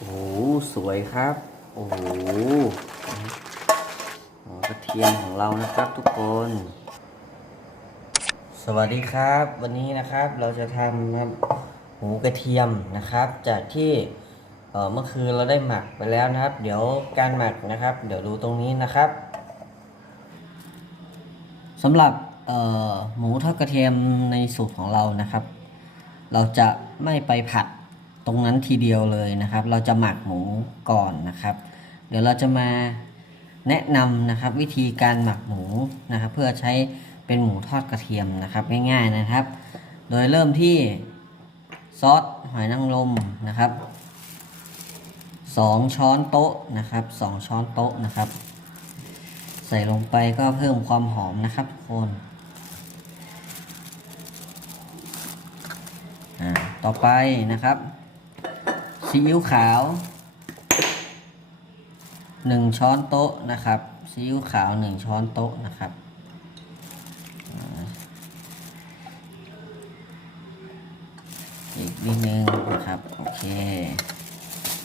โอ้สวยครับ โอ้โหกระเทียมของเรานะครับทุกคน สวัสดีครับ วันนี้นะครับเราจะทำนะครับหมูกระเทียมนะครับ จากที่เมื่อคืนเราได้หมักไปแล้วนะครับ เดี๋ยวการหมักนะครับ เดี๋ยวดูตรงนี้นะครับสำหรับหมูทอดกระเทียมในสูตรของเรานะครับ เราจะไม่ไปผัด ตรงนั้นทีเดียวเลยนะครับ เราจะหมักหมูก่อนนะครับ เดี๋ยวเราจะมาแนะนำนะครับ วิธีการหมักหมูนะครับ เพื่อใช้เป็นหมูทอดกระเทียมนะครับง่ายๆนะครับ โดยเริ่มที่ซอสหอยนางรมนะครับสองช้อนโต๊ะนะครับสองช้อนโต๊ะนะครับ ใส่ลงไปก็เพิ่มความหอมนะครับทุกคนต่อไปนะครับ ซีอิ๊วขาวหนึ่งช้อนโต๊ะนะครับซีอิ๊วขาวหนึ่งช้อนโต๊ะนะครับอีกนิดนึงนะครับโอเค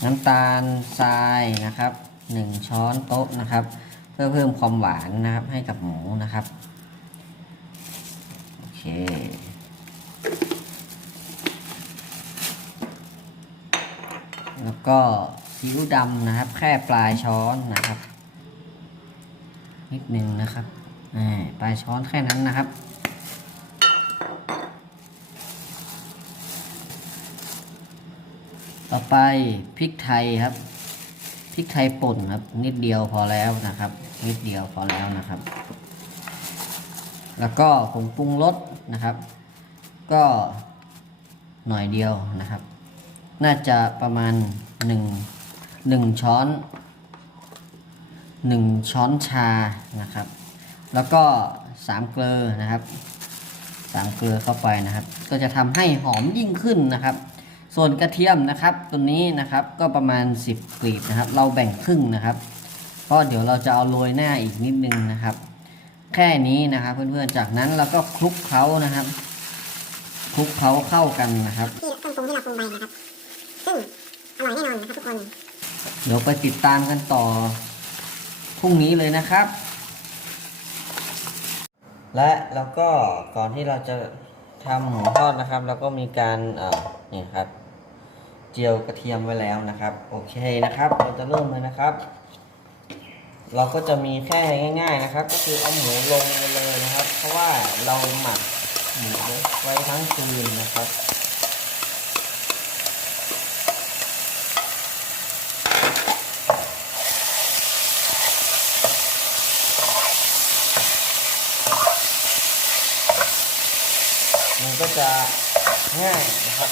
น้ำตาลทรายนะครับหนึ่งช้อนโต๊ะนะครับ เพื่อเพิ่มความหวานนะครับให้กับหมูนะครับโอเค แล้ว ก็ซีอิ๊วดำนะครับ แค่ปลายช้อนนะครับ นิดหนึ่งนะครับปลายช้อนแค่นั้นนะครับ ต่อไปพริกไทยครับพริกไทยป่นครับ นิดเดียวพอแล้วนะครับ นิดเดียวพอแล้วนะครับ แล้วก็ผงปรุงรสนะครับ ก็หน่อยเดียวนะครับ น่าจะประมาณหนึ่งหนึ่งช้อนหนึ่งช้อนชานะครับ แล้วก็สามเกลือนะครับสามเกลือเข้าไปนะครับ ก็จะทำให้หอมยิ่งขึ้นนะครับ ส่วนกระเทียมนะครับตัวนี้นะครับก็ประมาณ 10กลีบนะครับ เราแบ่งครึ่งนะครับ เพราะเดี๋ยวเราจะเอาโรยหน้าอีกนิดนึงนะครับแค่นี้นะครับเพื่อนๆ จากนั้นเราก็คลุกเคล้านะครับ คลุกเคล้าเข้ากันนะครับที่เครื่องปรุงที่เราปรุงไปนะครับ ซึ่งอร่อยแน่นอนนะครับทุกคน เดี๋ยวไปติดตามกันต่อพรุ่งนี้เลยนะครับ และแล้วก็ก่อนที่เราจะทำหมูทอดนะครับ เราก็มีการเอ่อนี่ครับ เจียวกระเทียมไว้แล้วนะครับ โอเคนะครับ เราจะเริ่มเลยนะครับ เราก็จะมีแค่ง่าย ๆนะครับ ก็คือเอาหมูลงไปเลยนะครับ เพราะว่าเราหมักหมูไว้ทั้งคืนนะครับ มันก็จะง่ายนะครับ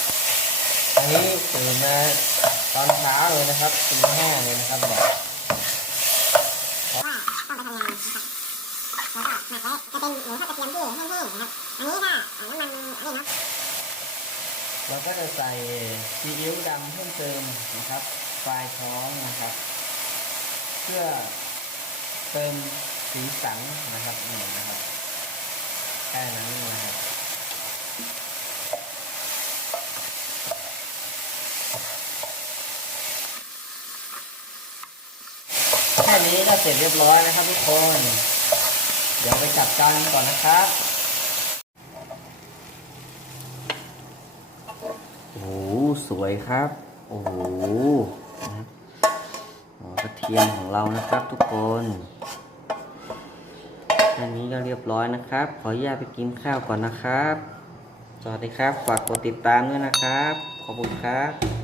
อันนี้ตื่นมาตอนเช้าเลยนะครับตีห้าเลยนะครับบอกว่าต้องไปทำงานนะครับแล้วก็หมักไว้จะเป็นหมูทอดกระเทียมที่แห้งๆนะครับ อันนี้ถ้าน้ำมันนี่เนาะเราก็จะใส่ซีอิ๊วดำเพิ่มเติมนะครับปลายช้อนนะครับ เพื่อเติมสีสันนะครับนี่นะครับแค่นั้นนะครับ ค่นี้ก็เสร็จเรียบร้อยนะครับทุกคน เดี๋ยวไปจับจานกันก่อนนะครับโอ้โหสวยครับ โอ้โหกระเทียมของเรานะครับทุกคนแค่นี้ก็เรียบร้อยนะครับ ขออนุญาตไปกินข้าวก่อนนะครับ สวัสดีครับ ฝากกดติดตามด้วยนะครับ ขอบคุณครับ